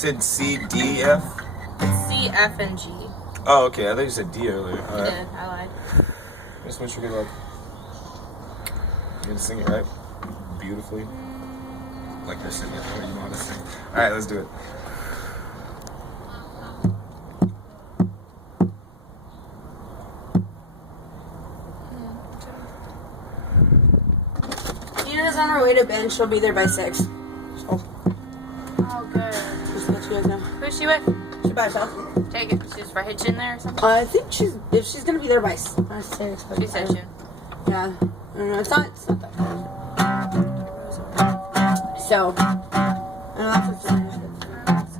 said C, D, F? It's C, F, and G. Oh, okay. I thought you said D earlier. You did. I lied. Just wish you good luck. You gonna sing it right? Beautifully. Like you're singing it the way you want to sing. Alright, let's do it. Tina's on her way to bed. She'll be there by 6. So, Oh, good. just to let you guys know. Who's she with? She by herself. Take it. She's for hitching there or something? I think she's gonna be there by 6. She's hitching. Yeah. I don't know. It's not that bad. So, I don't know if it's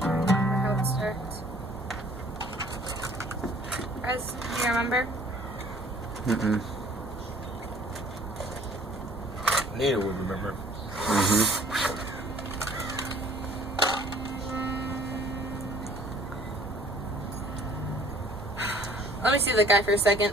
How it starts. Guys, do you remember? Mm-mm. Nita would remember. Let me see the guy for a second.